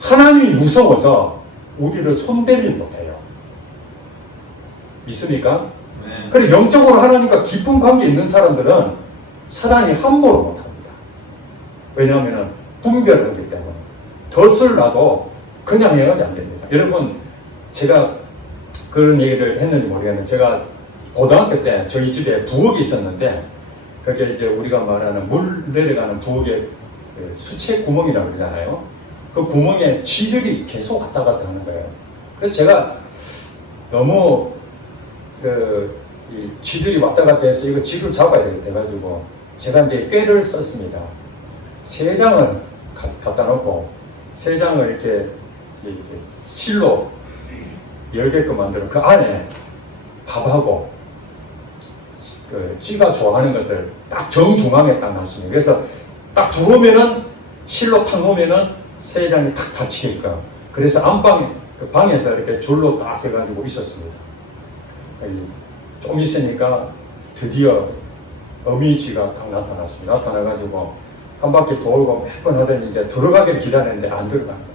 하나님이 무서워서 우리를 손대지 못해요. 믿습니까? 네. 그리고 영적으로 하나님과 깊은 관계 있는 사람들은 사단이 함부로 못합니다. 왜냐하면 분별을 하기 때문에. 덫을 놔도 그냥 해가지 안 됩니다. 여러분 제가 그런 얘기를 했는지 모르겠는데 제가 고등학교 때 저희 집에 부엌이 있었는데 그게 이제 우리가 말하는 물 내려가는 부엌에 수채 구멍이라고 그러잖아요. 그 구멍에 쥐들이 계속 왔다 갔다 하는 거예요. 그래서 제가 너무 이 쥐들이 왔다 갔다 해서 이거 쥐를 잡아야 되겠다 해가지고 제가 이제 꾀를 썼습니다. 3장을 갖다 놓고 3장을 이렇게 실로 열게끔 만들어 그 안에 밥하고 그 쥐가 좋아하는 것들 딱 정중앙에 딱 놨습니다. 그래서 딱 들어오면은 실로 탁 놓으면은 3장이 탁 닫히게끔. 그래서 안방에 그 방에서 이렇게 줄로 딱 해가지고 있었습니다. 좀 있으니까 드디어 어미쥐가 딱 나타났습니다. 나타나가지고 한 바퀴 돌고 몇 번 하더니 이제 들어가기를 기다렸는데 안 들어간 거예요.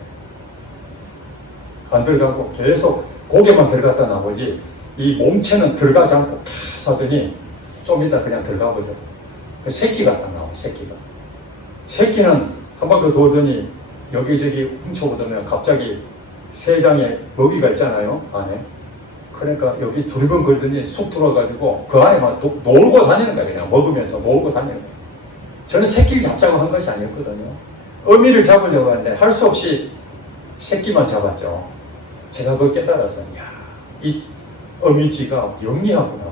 안 들어가고 계속 고개만 들어갔다 나머지 이 몸체는 들어가지 않고 탁 하더니 좀 이따 그냥 들어가 보더라고요. 그 새끼가 딱 나와요. 새끼는 한 바퀴 돌더니 여기저기 훔쳐보더니 갑자기 3장에 먹이가 있잖아요. 안에. 그러니까 여기 두리번 걸더니 쑥 들어가지고 그 안에 막 놀고 다니는 거예요. 그냥 먹으면서 놀고 다니는 거예요. 저는 새끼를 잡자고 한 것이 아니었거든요. 어미를 잡으려고 하는데 할 수 없이 새끼만 잡았죠. 제가 그걸 깨달아서 이 어미쥐가 영리하구나.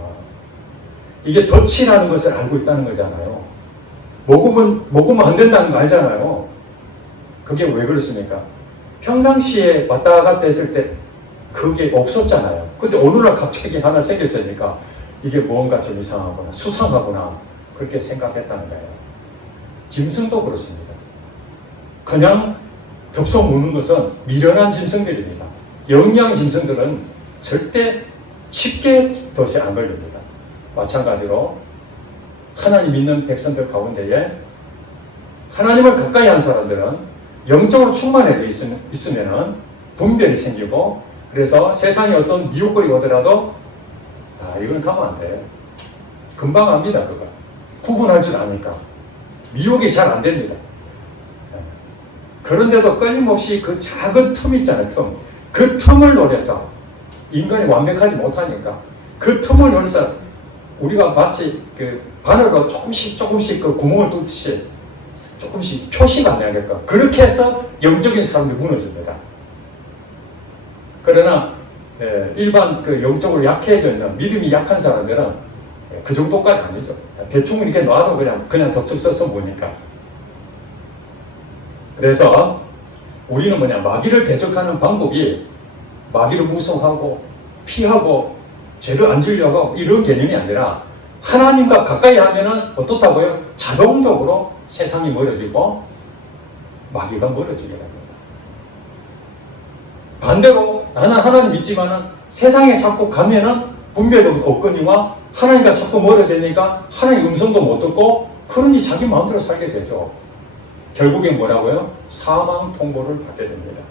이게 덫이라는 것을 알고 있다는 거잖아요. 먹으면 안 된다는 거 알잖아요. 그게 왜 그렇습니까? 평상시에 왔다 갔다 했을 때 그게 없었잖아요. 근데 오늘날 갑자기 하나 생겼으니까 이게 뭔가 좀 이상하구나, 수상하구나, 그렇게 생각했다는 거예요. 짐승도 그렇습니다. 그냥 덥석 무는 것은 미련한 짐승들입니다. 영양 짐승들은 절대 쉽게 덫에 안 걸립니다. 마찬가지로 하나님 믿는 백성들 가운데에 하나님을 가까이 한 사람들은 영적으로 충만해져 있으면 분별이 생기고, 그래서 세상에 어떤 미혹거리 오더라도 이건 가면 안 돼요. 금방 압니다. 그거 구분할 줄 아니까 미혹이 잘 안 됩니다. 그런데도 끊임없이 그 작은 틈 있잖아요. 그 틈을 노려서, 인간이 완벽하지 못하니까 그 틈을 노려서 우리가 마치 그 바늘로 조금씩 그 구멍을 뚫듯이 조금씩 표시가 나게끔 그렇게 해서 영적인 사람들이 무너집니다. 그러나 일반 그 영적으로 약해져 있는, 믿음이 약한 사람들은 그 정도까지 아니죠. 대충 이렇게 놔도 그냥 덕습 써서 보니까. 그래서 우리는 마귀를 대적하는 방법이 마귀를 무서워하고 피하고 죄를 안 지으려고 이런 개념이 아니라, 하나님과 가까이 하면은 어떻다고요? 자동적으로 세상이 멀어지고 마귀가 멀어지게 됩니다. 반대로 나는 하나님 믿지만은 세상에 자꾸 가면은 분별도 없거니와 하나님과 자꾸 멀어지니까 하나님 음성도 못 듣고, 그러니 자기 마음대로 살게 되죠. 결국엔 뭐라고요? 사망 통보를 받게 됩니다.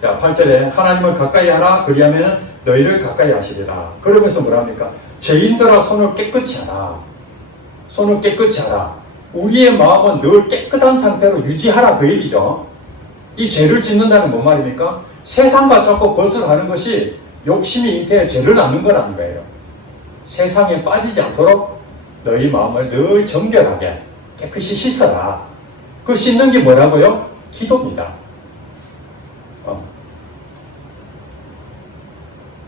자, 8절에 하나님을 가까이 하라, 그리하면 너희를 가까이 하시리라. 그러면서 뭐랍니까? 죄인들아 손을 깨끗이 하라. 손을 깨끗이 하라. 우리의 마음은 늘 깨끗한 상태로 유지하라, 그 얘기죠. 이 죄를 짓는다는 뭔 말입니까? 세상과 자꾸 벗어나는 것이 욕심이 잉태해 죄를 낳는 거라는 거예요. 세상에 빠지지 않도록 너희 마음을 늘 정결하게 깨끗이 씻어라. 그 씻는 게 뭐라고요? 기도입니다.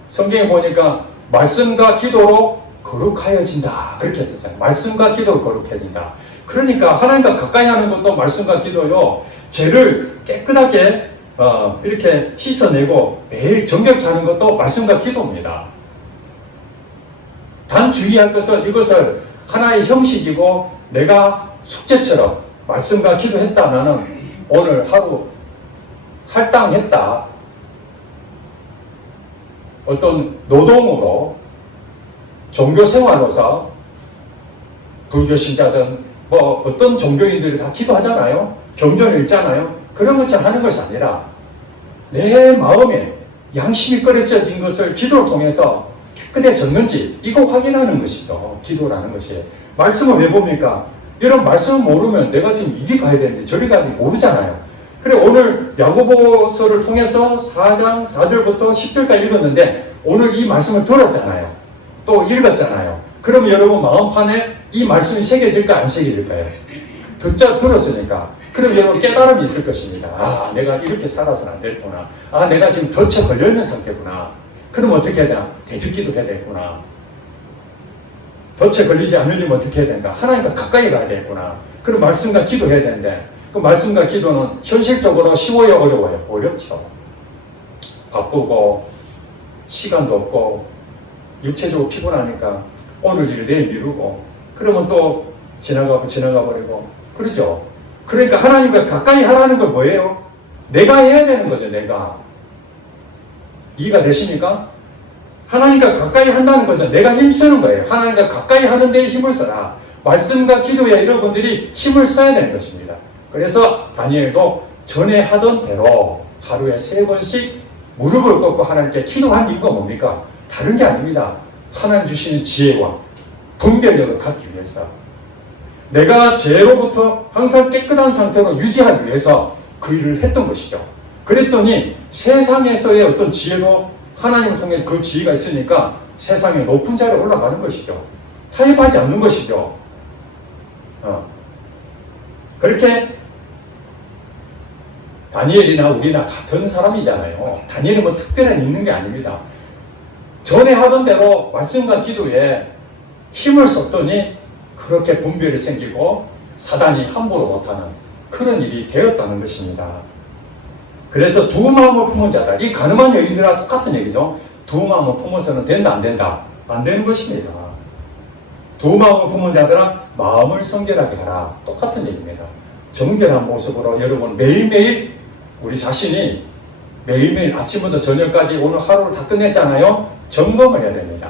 성경에 보니까 말씀과 기도로 거룩하여진다, 그렇게 했잖아요. 말씀과 기도로 거룩해진다. 그러니까 하나님과 가까이 하는 것도 말씀과 기도요, 죄를 깨끗하게 이렇게 씻어내고 매일 정결케 하는 것도 말씀과 기도입니다. 단 주의할 것은 이것을 하나의 형식이고 내가 숙제처럼 말씀과 기도했다, 나는 오늘 하루 할당했다, 어떤 노동으로 종교생활로서 불교 신자든 뭐 어떤 종교인들이 다 기도하잖아요. 경전을 읽잖아요. 그런 것처럼 하는 것이 아니라 내 마음에 양심이 끓여진 것을 기도를 통해서 깨끗해졌는지 이거 확인하는 것이죠. 기도라는 것이. 말씀을 왜 봅니까? 이런 말씀을 모르면 내가 지금 이리 가야 되는데 저리 가야 되는지 모르잖아요. 그래, 오늘 야고보서를 통해서 4장 4절부터 10절까지 읽었는데 오늘 이 말씀을 들었잖아요. 또 읽었잖아요. 그러면 여러분 마음판에 이 말씀이 새겨질까 안 새겨질까요? 들었으니까. 그럼 여러분 깨달음이 있을 것입니다. 아, 내가 이렇게 살아서는 안 되겠구나. 아, 내가 지금 덫에 걸려있는 상태구나. 그럼 어떻게 해야 되나? 대적기도 해야 되겠구나. 덫에 걸리지 않으려면 어떻게 해야 되는가? 하나님과 가까이 가야 되겠구나. 그럼 말씀과 기도해야 되는데, 그 말씀과 기도는 현실적으로 쉬워요, 어려워요? 어렵죠. 바쁘고 시간도 없고 육체적으로 피곤하니까 오늘 일을 내일 미루고, 그러면 또 지나가 버리고 그러죠. 그러니까 하나님과 가까이 하라는 건 뭐예요? 내가 해야 되는 거죠. 내가. 이해가 되십니까? 하나님과 가까이 한다는 것은 내가 힘쓰는 거예요. 하나님과 가까이 하는 데에 힘을 써라. 말씀과 기도에 여러분들이 힘을 써야 되는 것입니다. 그래서 다니엘도 전에 하던 대로 하루에 3번씩 무릎을 꿇고 하나님께 기도한 이유가 뭡니까? 다른 게 아닙니다. 하나님 주시는 지혜와 분별력을 갖기 위해서, 내가 죄로부터 항상 깨끗한 상태로 유지하기 위해서 그 일을 했던 것이죠. 그랬더니 세상에서의 어떤 지혜도 하나님을 통해 그 지혜가 있으니까 세상에 높은 자리에 올라가는 것이죠. 타협하지 않는 것이죠. 그렇게 다니엘이나 우리나 같은 사람이잖아요. 다니엘은 뭐 특별한 있는 게 아닙니다. 전에 하던 대로 말씀과 기도에 힘을 썼더니 그렇게 분별이 생기고 사단이 함부로 못하는 그런 일이 되었다는 것입니다. 그래서 두 마음을 품은 자다. 이 가늠한 여인들과 똑같은 얘기죠. 두 마음을 품어서는 된다 안 된다? 안 되는 것입니다. 두 마음을 품은 자들아 마음을 성결하게 하라. 똑같은 얘기입니다. 정결한 모습으로 여러분 매일매일 우리 자신이 매일매일 아침부터 저녁까지 오늘 하루를 다 끝냈잖아요. 점검을 해야 됩니다.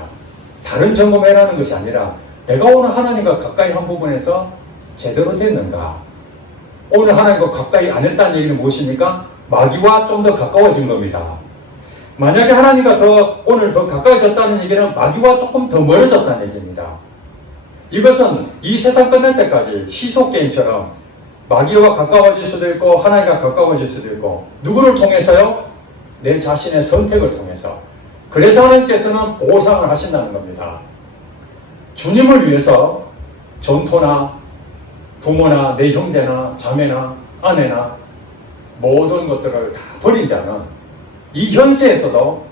다른 점검해라는 것이 아니라 내가 오늘 하나님과 가까이 한 부분에서 제대로 됐는가? 오늘 하나님과 가까이 안 했다는 얘기는 무엇입니까? 마귀와 좀 더 가까워진 겁니다. 만약에 하나님과 오늘 더 가까워졌다는 얘기는 마귀와 조금 더 멀어졌다는 얘기입니다. 이것은 이 세상 끝날 때까지 시소게임처럼 마귀와 가까워질 수도 있고 하나님과 가까워질 수도 있고 누구를 통해서요? 내 자신의 선택을 통해서. 그래서 하나님께서는 보상을 하신다는 겁니다. 주님을 위해서 전토나 부모나 내 형제나 자매나 아내나 모든 것들을 다 버린 자는 이 현세에서도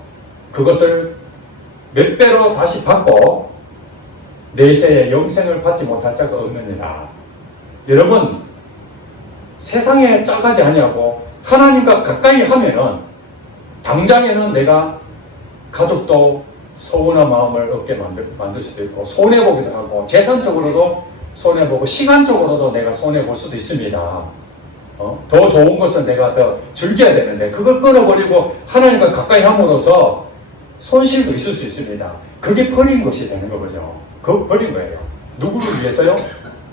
그것을 몇 배로 다시 받고 내세의 영생을 받지 못할 자가 없느니라. 여러분 세상에 짜가지 아니하고 하나님과 가까이 하면은 당장에는 내가 가족도 서운한 마음을 얻게 만들 수도 있고 손해보기도 하고 재산적으로도 손해보고 시간적으로도 내가 손해볼 수도 있습니다. 더 좋은 것은 내가 더 즐겨야 되는데 그걸 끊어버리고 하나님과 가까이 함으로써 손실도 있을 수 있습니다. 그게 버린 것이 되는 거죠. 그거 버린 거예요. 누구를 위해서요?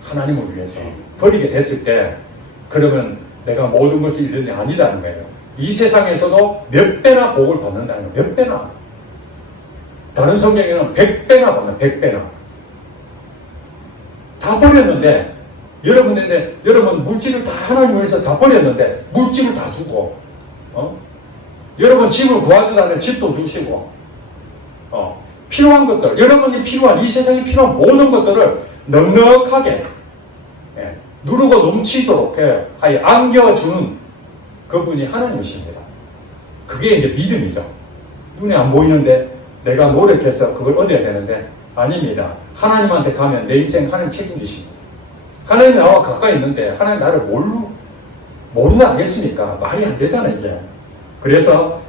하나님을 위해서. 버리게 됐을 때 그러면 내가 모든 것을 잃는 게 아니라는 거예요. 이 세상에서도 몇 배나 복을 받는다는 거예요. 몇 배나. 다른 성경에는 100배나 받는 100배나. 다 버렸는데 여러분 물질을 다 하나님을 위해서 다 버렸는데 물질을 다 주고 여러분 집을 구하지도 집도 주시고 필요한 것들 여러분이 필요한 이 세상에 필요한 모든 것들을 넉넉하게 누르고 넘치도록 하여 안겨주는 그분이 하나님이십니다. 그게 이제 믿음이죠. 눈에 안 보이는데 내가 노력해서 그걸 얻어야 되는데 아닙니다. 하나님한테 가면 내 인생 하나님 책임지십니다. 하나님이 나와 가까이 있는데 하나님 나를 모르나 하겠습니까? 말이 안 되잖아요 이게. 그래서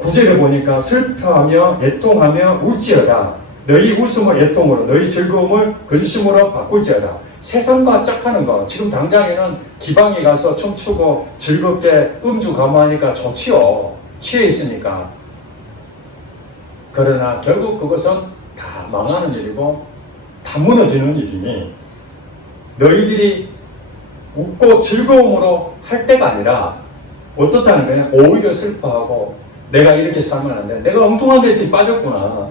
9절에 보니까 슬퍼하며 애통하며 울지어다. 너희 웃음을 애통으로 너희 즐거움을 근심으로 바꿀지어다. 세상과 짝하는 거 지금 당장에는 기방에 가서 춤추고 즐겁게 음주 감호하니까 좋지요. 취해 있으니까. 그러나 결국 그것은 다 망하는 일이고 다 무너지는 일이니 너희들이 웃고 즐거움으로 할 때가 아니라 어떻다는 거냐? 오히려 슬퍼하고 내가 이렇게 살면 안 돼. 내가 엉뚱한 데 지금 빠졌구나.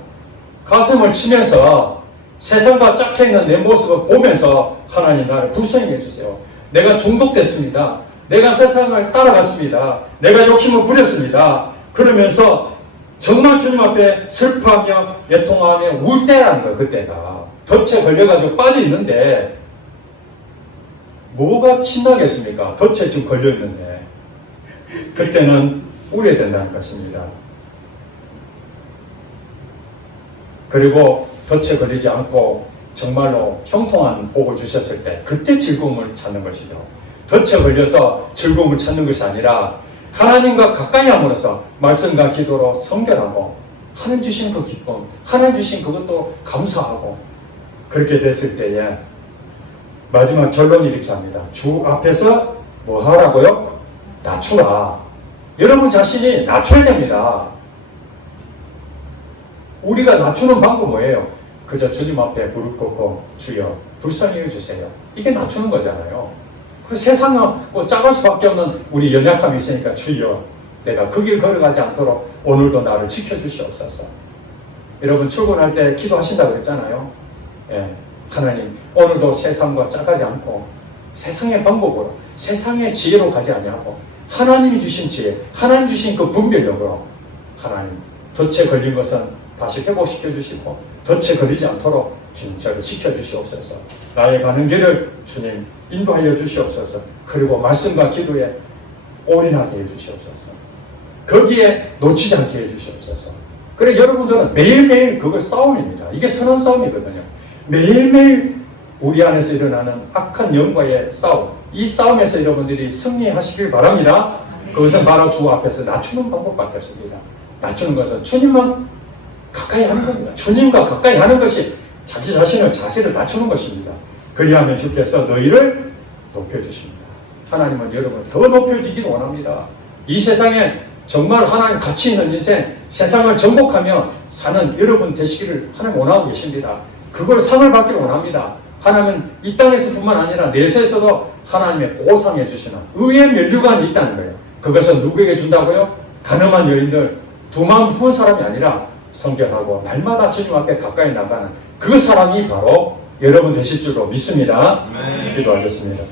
가슴을 치면서 세상과 짝해있는 내 모습을 보면서 하나님 나를 불쌍히 해주세요. 내가 중독됐습니다. 내가 세상을 따라갔습니다. 내가 욕심을 부렸습니다. 그러면서 정말 주님 앞에 슬퍼하며 애통하며 울 때라는 거예요. 그때가 덫에 걸려가지고 빠져있는데 뭐가 신나겠습니까? 덫에 지금 걸려있는데 그때는 울어야 된다는 것입니다. 그리고 덫에 걸리지 않고 정말로 형통한 복을 주셨을 때 그때 즐거움을 찾는 것이죠. 덫에 걸려서 즐거움을 찾는 것이 아니라 하나님과 가까이 함으로써 말씀과 기도로 성결하고 하나님 주신 그 기쁨, 하나님 주신 그것도 감사하고 그렇게 됐을 때에 마지막 결론이 이렇게 합니다. 주 앞에서 뭐 하라고요? 낮추라. 여러분 자신이 낮춰야 됩니다. 우리가 낮추는 방법 뭐예요? 그저 주님 앞에 무릎 꿇고 주여 불쌍히 해주세요. 이게 낮추는 거잖아요. 그 세상은 뭐 작을 수밖에 없는 우리 연약함이 있으니까 주여 내가 그 길 걸어가지 않도록 오늘도 나를 지켜주시옵소서. 여러분 출근할 때 기도하신다고 그랬잖아요. 예, 하나님 오늘도 세상과 짜가지 않고 세상의 방법으로 세상의 지혜로 가지 아니하고 하나님이 주신 지혜, 하나님 주신 그 분별력으로 하나님 덫에 걸린 것은 다시 회복시켜 주시고 덫에 걸리지 않도록 주님 저를 지켜주시옵소서. 나의 가는 길을 주님 인도하여 주시옵소서. 그리고 말씀과 기도에 올인하게 해주시옵소서. 거기에 놓치지 않게 해주시옵소서. 그래 여러분들은 매일매일 그걸 싸움입니다. 이게 선한 싸움이거든요. 매일매일 우리 안에서 일어나는 악한 영과의 싸움, 이 싸움에서 여러분들이 승리하시길 바랍니다. 그것은 바로 주 앞에서 낮추는 방법밖에 없습니다. 낮추는 것은 주님만 가까이 하는 겁니다. 주님과 가까이 하는 것이 자기 자신의 자세를 낮추는 것입니다. 그리하면 주께서 너희를 높여주십니다. 하나님은 여러분을 더 높여지기를 원합니다. 이 세상에 정말 하나님 가치 있는 인생, 세상을 정복하며 사는 여러분 되시기를 하나님 원하고 계십니다. 그걸 상을 받기를 원합니다. 하나님은 이 땅에서뿐만 아니라 내세에서도 하나님의 보상해 주시는 의의 면류관이 있다는 거예요. 그것은 누구에게 준다고요? 가늠한 여인들, 두 마음 품은 사람이 아니라 성결하고 날마다 주님 앞에 가까이 나가는 그 사람이 바로 여러분 되실 줄로 믿습니다. 기도하겠습니다.